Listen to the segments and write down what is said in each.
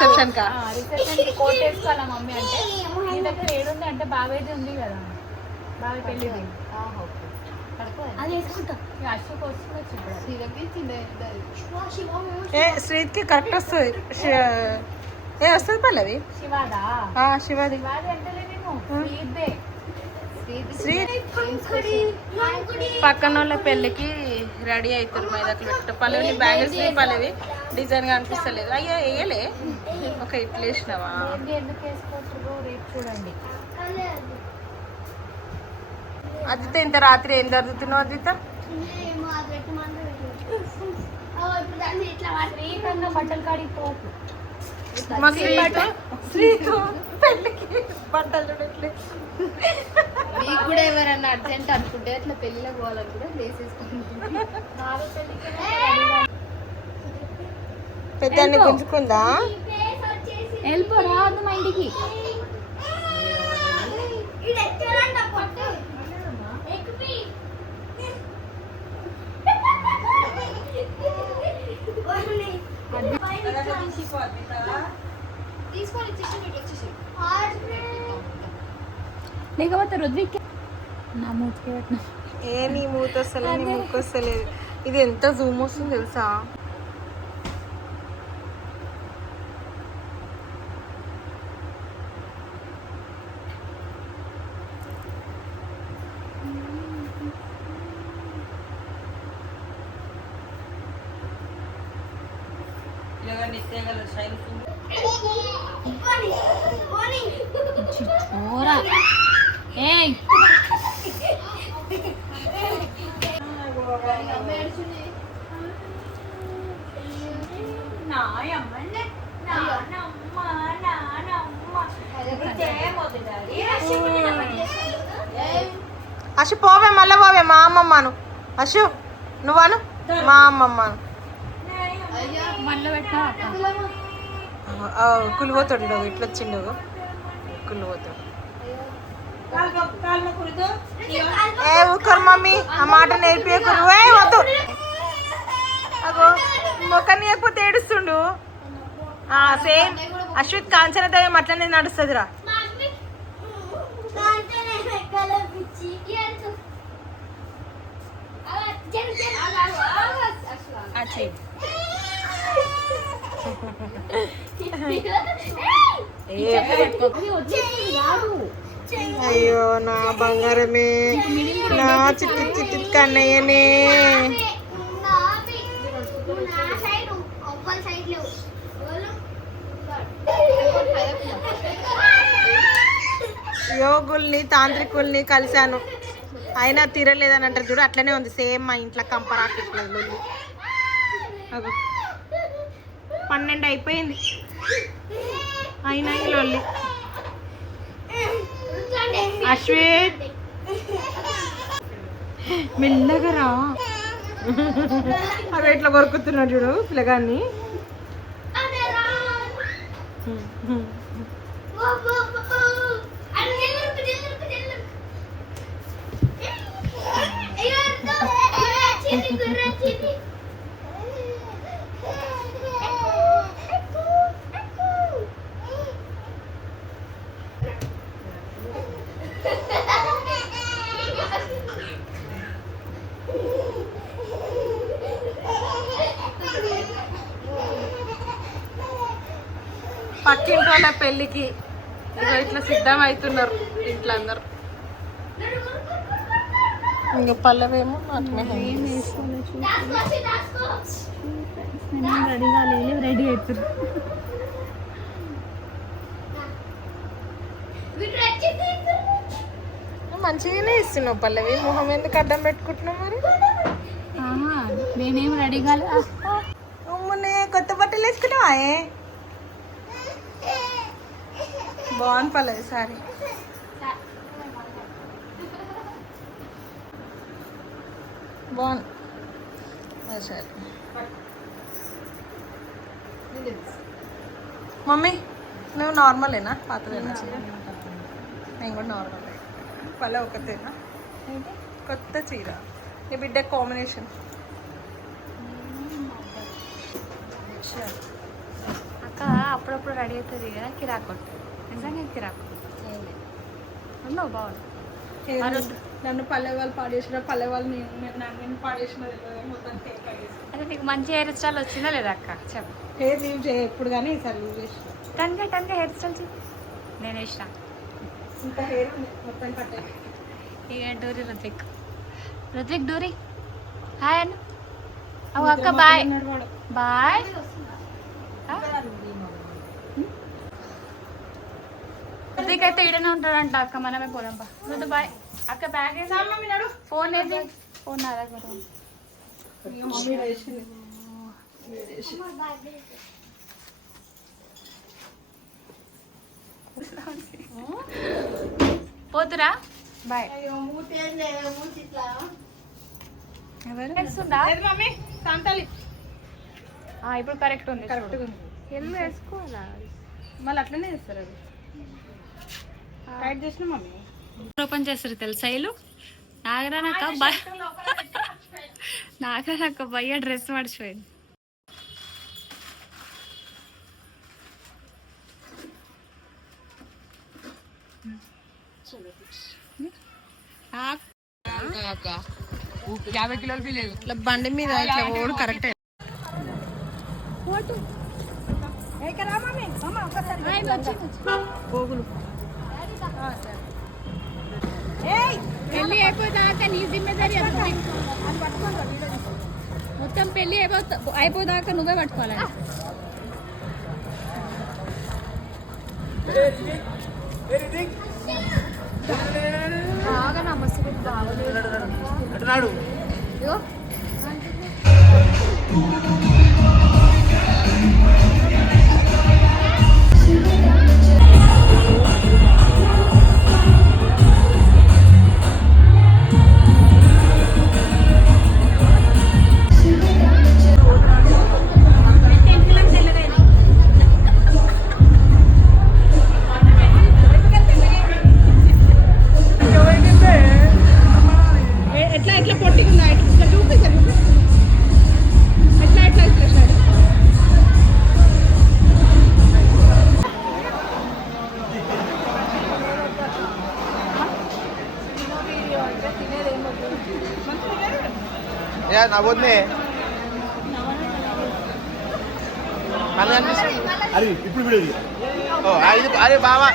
Reception కా reception coat వేసుకోవాలా mummy అంటే నీ దగ్గర ఏడుంది అంటే బావేది ఉంది కదా బాగా పెళ్ళి అది వేసుకుంటా అశోక్ వస్తుంది ఏ శ్రీకి కరెక్ట్ వస్తుంది ఏ వస్తుంది పల్లవి శివాదా శివాది శివాది అంటే నేను శ్రీదే శ్రీ పక్కన వాళ్ళ పెళ్ళికి రెడీ అవుతారు మైదాకులు పెట్టు పల్లవి బ్యాంగిల్స్ పల్లవి డిజైన్ గా అనిపిస్తలేదు అయ్యో వేయలే ఒక ఇట్లా వేసినావా ఎందుకు వేసుకోవచ్చు రేపు చూడండి అదిత ఇంత రాత్రి ఏం జరుగుతున్నావు అదిత బట్టలు కాడికి పోకు మా శ్రీతో పెళ్ళికి బట్టలు చూడట్లేదు మీకు కూడా ఎవరన్నా అర్జెంట్ అనుకుంటే అట్లా పెళ్ళిలో పోవాలనుకుంటే వేసేసుకుంటుంది పెద్దాన్ని గుంజుకుందా వెళ్ళిపోరాదు మా ఇంటికి లేకపోతే రుద్విక్ నా మూతికి పెట్టిన ఏ నీ మూత వస్తలేదు నీ ముక్కు వస్తలేదు ఇది ఎంత జూమ్ వస్తుంది తెలుసా ఏయ్ అశు పోవే మళ్ళీ పోవే మా అమ్మమ్మను అశు నువ్వను మా అమ్మమ్మను మళ్ళీ పెట్టినా కులిపోతాడు ఇట్లా వచ్చిండు కులిపోతాడు ఏ ఊరుకోరు మమ్మీ ఆ మాట నేర్పియకురు ఏ వద్దు అగో మొక్కని లేకపోతే ఏడుస్తుండు సేమ్ అశ్విత్ కాంచన దయ్యం అట్లనే నడుస్తుందిరా అయ్యో నా బంగారమే నా చిట్టి చిట్టి కన్నయ్యనే యోగుల్ని తాంత్రికుల్ని కలిశాను అయినా తీరలేదని అంటారు చూడు అట్లనే ఉంది సేమ్ మా ఇంట్లో కంపరాట్లు 12 అయిపోయింది అయినా లొల్లి అశ్విత్ మెల్లగా రా అవి ఎట్లా కొరుకుతున్నాడు చూడు పిల్లగాన్ని పక్కింటి వాళ్ళ పెళ్ళికి ఇట్లా సిద్ధం అవుతున్నారు ఇంట్లో అందరు ఇంకా పల్లవేమో రెడీగా లేదు రెడీ అవుతుంది మంచిగానే ఇస్తున్నావు పల్లవి మొహం ఎందుకు అడ్డం పెట్టుకుంటున్నావు మరి నేనేం రెడీ కాలే అమ్మనే కొత్త బట్టలు వేసుకున్నావా బాగుంది పల్లవి సారీ బాగుంది సరే మమ్మీ నువ్వు నార్మలేనా పాతదేనా నేను కూడా నార్మల్ పల్ల ఒకతేనా కొత్త చీర నీ బిడ్డ కాంబినేషన్ అక్క అప్పుడు అప్పుడప్పుడు రెడీ అవుతుంది కదా కిరాకు నిజంగా కిరాకు ఉన్నావు బాగుంది నన్ను పల్లె వాళ్ళు పాడేసిన పల్లె వాళ్ళు నేను పాడేసిన మొత్తం అదే నీకు మంచి హెయిర్ స్టైల్ వచ్చిందా లేదా అక్క చెప్పు హెయిర్ లీవ్ చేయ ఎప్పుడు కానీ ఈసారి లీవ్ చేసిన టన్గా హెయిర్ స్టైల్ నేను వేసిన ఇంకా హెయిర్ మొత్తం కట్ ఇక డోరీ రుత్విక్ డోరీ హాయ్ అన్న అవు అక్క బాయ్ బాయ్ రుత్విక్ అయితే ఈడనే ఉంటాడంట అక్క మనమే పోదాంపా రుతు బాయ్ అక్క బ్యాగ్ ఫోన్ ఏది ఫోన్ నా దగ్గర పోతురా బాయ్ ఇప్పుడు కరెక్ట్ ఉంది ఎల్లు వేసుకోవాలా మళ్ళీ అట్లనే చేస్తారు అది టైట్ చేసిన మమ్మీ ఓపెన్ చేస్తారు తెలుసా ఇల్లు నాగరానక్క భయ్య డ్రెస్ మర్చిపోయింది ఇట్లా బండి మీద ఇట్లా ఓడు కరెక్ట్ పోగులు పెళ్ళి అయిపోదాకా నీ జిమ్మేదారి మొత్తం పెళ్ళి అయిపోదాకా నువ్వే పట్టుకోవాలి బాగా నా మస్తు బాగోలేదు ఎట్లా ఎట్లా పొట్టిగా ఇట్లా చూపిస్తారు ఎట్లా ఎట్లా ఇట్లా నా వద్దే అరే ఇప్పుడు విడేది అరే బావా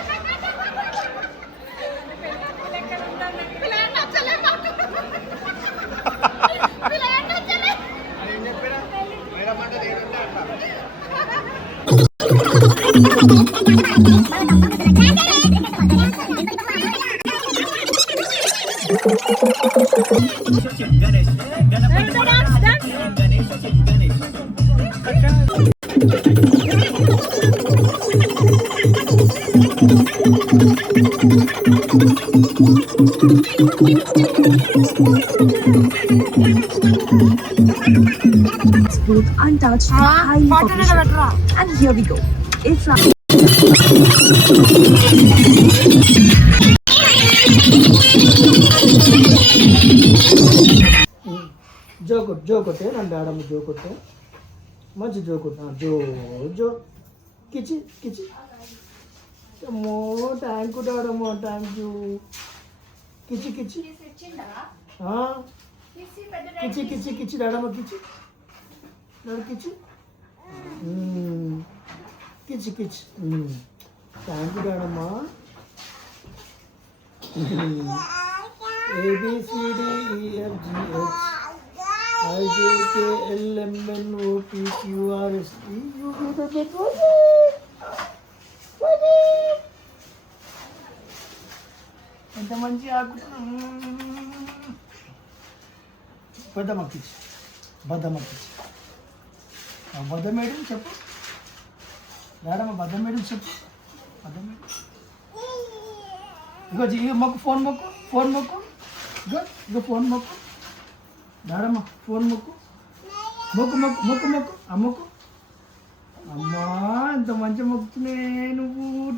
both untouched and highly populated. And here we go. It's జో కొట్టే నన్ను ఆడమ్మ జో కొట్టే మంచి జో కొట్టా జో కిచి అమ్మో థ్యాంక్ యూ డాడమ్మో థ్యాంక్ యూ కిచి కిచి డాడమ్మ కిచి థ్యాంక్ యూ డాడమ్మా ABCDEFGH IJKLMNOPQRST ఎంత మంచి ఆకు బద్దమక్కించి బద్దమేడం చెప్పు మేడం బద్దమేడం చెప్పు బద్దమేడం ఇగో మొక్కు ఫోన్ మొక్కు ఇగో ఫోన్ మొక్కు మేడమ్మ ఫోన్ మొక్కు అమ్మకు అమ్మా ఎంత మంచి మొక్కుతునే నువ్వు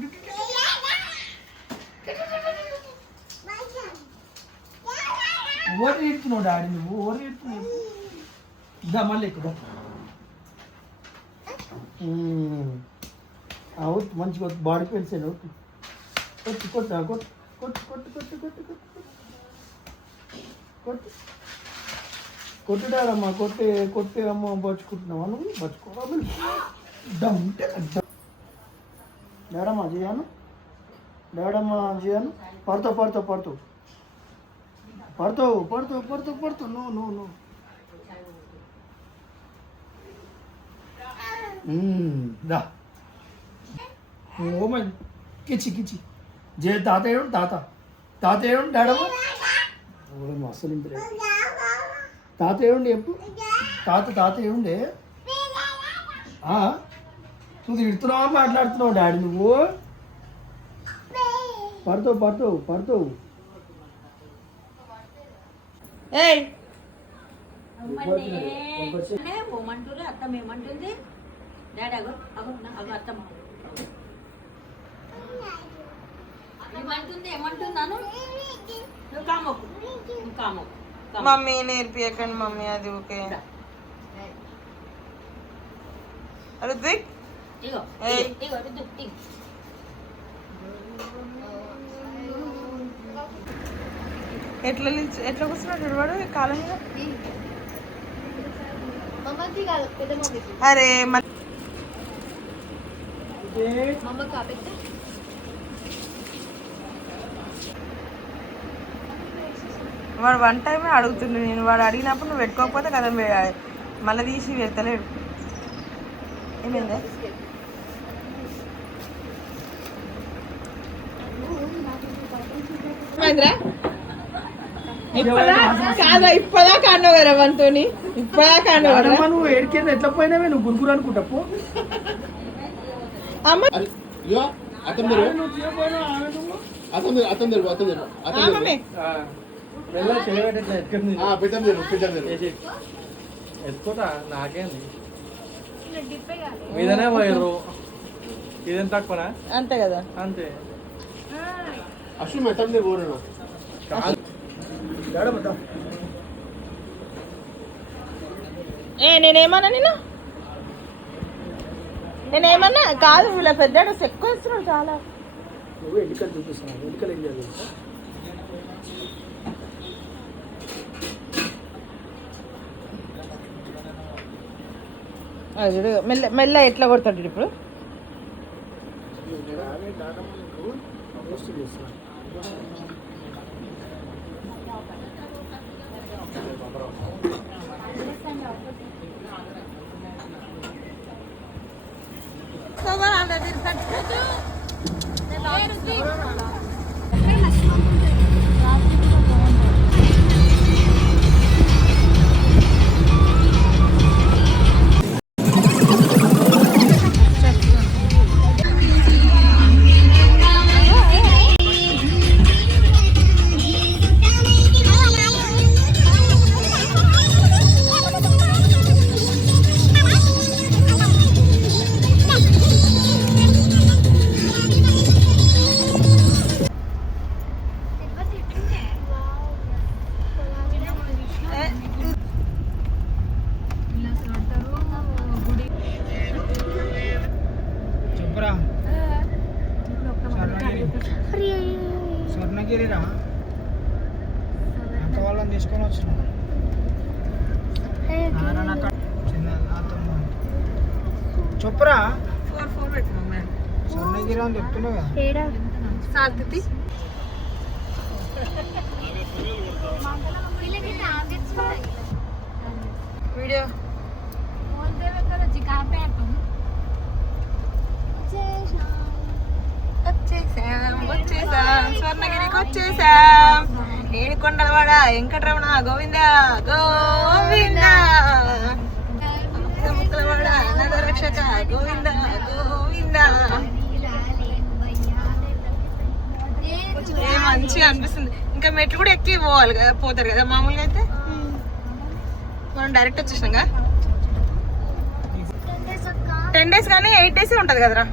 ఓవర్ ఇడుతున్నావు డాడీ నువ్వు ఓవర్ ఇడుతున్నావు ఇదా మళ్ళీ ఎక్కువ అవుట్ మంచిగా బాడీ పెయిన్స్ అయినా కొట్టు కొట్టు కొట్టు కొట్టు కొట్టు కొట్టు కొట్టు కొట్టు కొట్టు కొట్టుడారమ్మా కొట్టే అమ్మ బచ్చుకుంటున్నావా నువ్వు బచ్చుకోవాలి డాడమ్మా చేయను పడతావు నువ్వు దా ఓ మై కిచి జే తాత ఏడు తాత ఏడు డాడమ్మ అసలు ఇంటి తాత ఏడుండే ఎప్పుడు తాత ఏడుండే నువ్వు తిడుతున్నావా మాట్లాడుతున్నావు డాడీ నువ్వు పడతావు ఏయ్ పోమంటారు అత్తమ్మ ఏమంటుంది డాడీ అగో అత్తమ్మ ఏమంటున్నాను నువ్వు కామకు మమ్మీ నేర్పియకండి మమ్మీ అది ఓకే రుద్విక్ ఇగో ఏయ్ ఇగో రుద్దు ఎట్లా కూర్చున్నాడు వాడు కాలం మీద మమ్మకి కాదు పెద్ద మమ్మకి అరే మమ్మకి కాబట్టి వాడు వన్ టైమే అడుగుతుండు నేను వాడు అడిగినప్పుడు నువ్వు పెట్టుకోకపోతే కదా మళ్ళీ తీసి పెడతలేడు ఏమైందా కాదా ఇప్పటిదాకా అన్నావు కదా మనతోని ఇప్పటిదాకా అన్నావు కదా నువ్వు ఏడికెళ్ళి ఎట్లా పోయినావే నువ్వు గురుగురు అనుకుంటావు అమ్మ ఇగో అతను ఎత్తుకోతా నాకేంది మీదనే పోయారు ఇదేం తక్కువనా అంతే కదా అంతే అసలు మెట్టంది పోరాడు నేనేమన్నా నేనేమన్నా కాదు వీళ్ళ పెద్ద ఎక్కువ ఇస్తున్నాడు చాలా నువ్వు ఎన్నికలు చూపిస్తున్నావు ఎన్నికలు ఏం చేయాలి తెలుసా? అది మెల్ల మెల్ల ఎట్లా కొడతాడు ఇప్పుడు స్వర్ణగిరిరా అక్క వాళ్ళని తీసుకొని వచ్చినాం చెప్పురా స్వర్ణగిరి అని చెప్తున్నావు కదా సాధ్యతి వీడియో వచ్చేసాం స్వర్ణగిరికి వచ్చేసాం ఏడుకొండలవాడ వెంకటరమణ గోవింద గోవింద ముక్కలవాడ నగరక్షక గోవింద గోవింద మంచిగా అనిపిస్తుంది ఇంకా మెట్లు కూడా ఎక్కి పోవాలి కదా పోతారు కదా మామూలుగా అయితే మనం డైరెక్ట్ వచ్చేసినాగా 10 days కానీ 8 days ఉంటుంది కదరా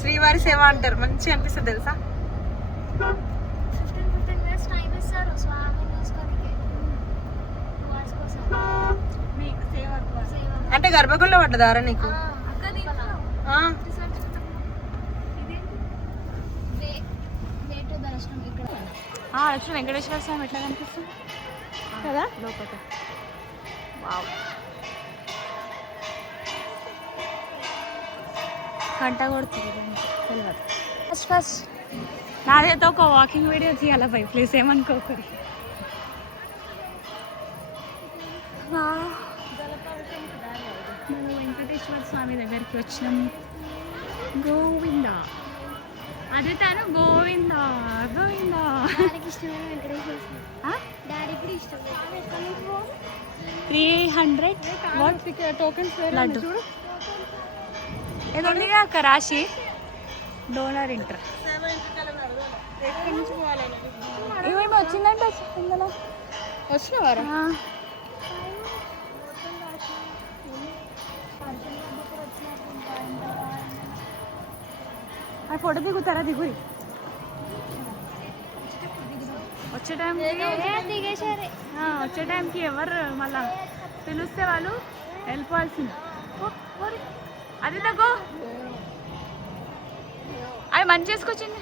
శ్రీవారి సేవ అంటారు మంచిగా అనిపిస్తుంది తెలుసా అంటే గర్భగుడిలో పడ్డదారా నీకు? ఆ, వచ్చిన వెంకటేశ్వర స్వామి ఎట్లా కనిపిస్తుంది కదా లోపల. వావ్, గంట కొడుతుంది తెలియదు. ఫస్ట్ నాదైతే ఒక వాకింగ్ వీడియో తీయాలి బై, ప్లీజ్ ఏమనుకోకరి. మనం వెంకటేశ్వర స్వామి దగ్గరికి వచ్చినాం. గోవింద, అదే తను గోవింద గోవింద. 300 టోకెన్స్ లడ్డు ఏదో ఉందిగా అక్క రాశి డోనర్ ఇంటర్. ఏమేమి వచ్చిందంటే ఇందులో వచ్చినవారా? ఆ ఫోటో దిగుతారా? దిగురి. వచ్చే టైంకి ఎవరు మళ్ళా పిలిస్తే వాళ్ళు వెళ్ళిపోవాల్సింది. అది తగ్గో, అవి మంచి చేసుకొచ్చింది.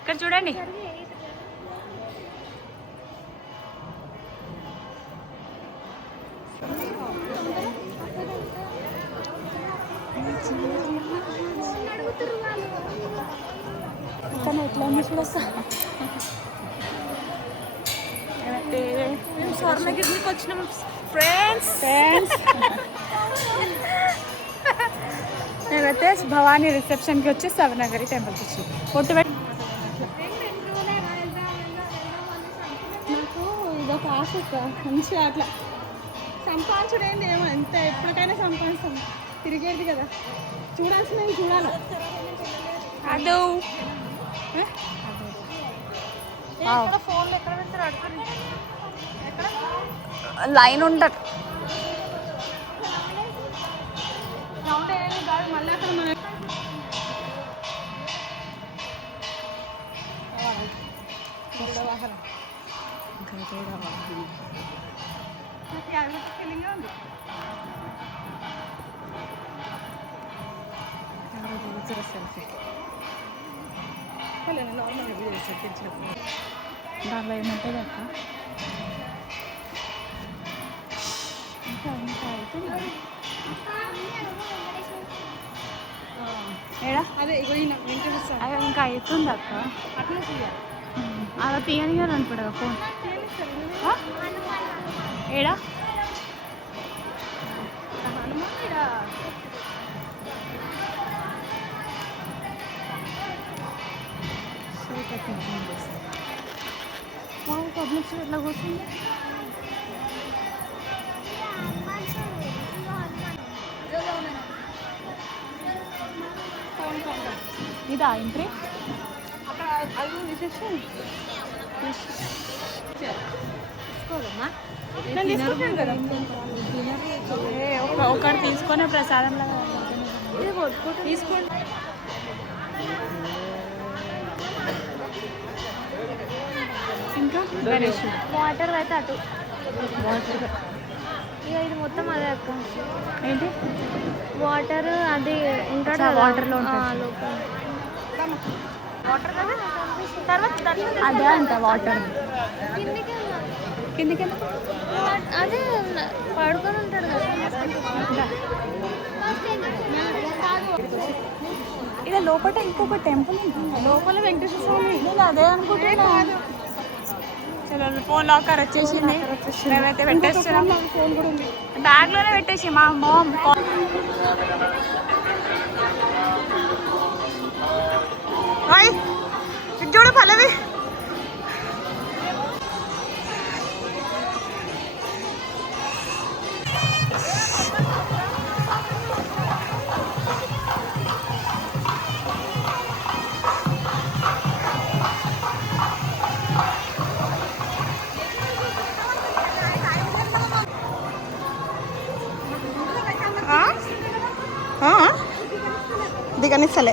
ఇక్కడ చూడండి. ఎట్లా ఉంది చూడొస్తా. స్వర్ణగిరికి వచ్చినాం ఫ్రెండ్స్. మేమైతే భవానీ రిసెప్షన్కి వచ్చి శివనగరి టెంపుల్కి వచ్చి పొట్టు పెట్టి. నాకు ఇదొక ఆశ మంచిగా అట్లా సంపాదించడం ఏంటి, ఏమో ఎంత ఎప్పటికైనా సంపాదిస్తాం, తిరిగేది కదా, చూడాల్సినవి చూడాలి. అదో ఫోన్లో ఎక్కడ పెడతారు అడుగుతుంది. లైన్ ఉంటుంది. మళ్ళీ అక్కడ మన ఫీలింగ్ ఉంది. దాంట్లో ఏమంటుంది అక్క? ఏడా అదే ఇగో వెంకటేశ్వర అదే ఇంకా అవుతుంది అక్క. అట్లా చేయాలి. అలా తీయనిగా అనుకుంటా ఫోన్. ఏడా పబ్లిక్ ఎట్లా కూర్చుంది. ఇదా ఎంట్రీ? అక్కడ అది రిసెప్షన్ ఒకటి తీసుకొని ప్రసాదంలో తీసుకోండి. ఇంకా గణేష్ వాటర్ అయితే అటు వాటర్. ఇక ఇది మొత్తం అదే అక్క. ఏంటి వాటర్ అది ఉంటాడు చా, కదా, వాటర్లో ఉంటుంది. లోపల అదే అంట వాటర్. కిందికి అదే పడుకొని ఉంటాడు కదా. ఇక లోపల ఇంకొక టెంపుల్ ఉంటుంది. లోపల వెంకటేశ్వర స్వామి. నేను అదే అనుకుంటున్నా. చలో ఫోన్ లాకర్ వచ్చేసింది. మేమైతే పెట్టేస్తున్నాం. ఫోన్ కూడా ఉంది. బ్యాగ్లోనే పెట్టేసి మా మామ్. చూడు పల్లవి. దిగనిస్తలే.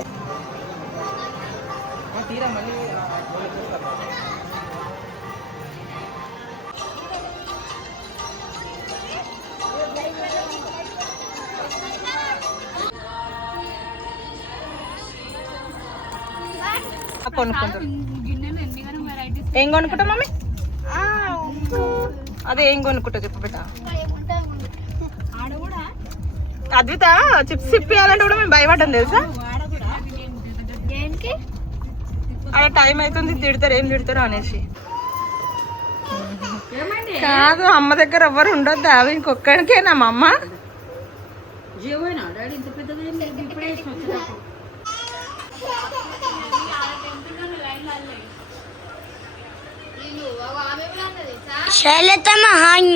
కొనుక్కుంటారు. గిన్నెలు ఎన్నిగానో వెరైటీస్. ఏం కొనుక్కుంటావు మమ్మీ? అదే ఏం కొనుక్కుంటావు చెప్పు బిడ్డ. అద్విత చిప్స్ ఇప్పియాలంటే కూడా మేము భయపడ్డాం తెలుసా. అలా టైం అవుతుంది తిడతారు, ఏం తిడతారు అనేసి. కాదు అమ్మ దగ్గర ఎవ్వరు ఉండొద్దా, అవి ఇంకొక్కడికేనా మా అమ్మ? జీవోనా డాడీ ఇంత పెద్దగా ఇప్పుడే వచ్చేటప్పుడు శైలత మహాన్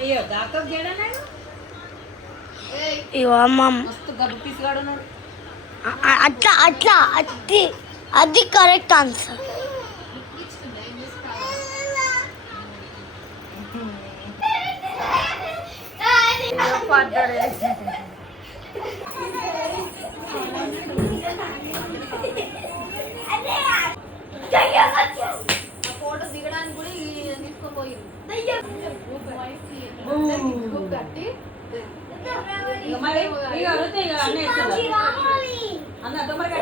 అయ్యో దాకా గేడన్నాడు మస్తు గబ్బు పీసుగాడు ఉన్నాడు. అట్లా అట్లా అది అది కరెక్ట్ ఆన్సర్. ఫోటో దిగడానికి కూడా తీసుకోపోయింది. ఇక మరి ఇక అడిగితే ఇక అన్నీ అన్న తొందరగా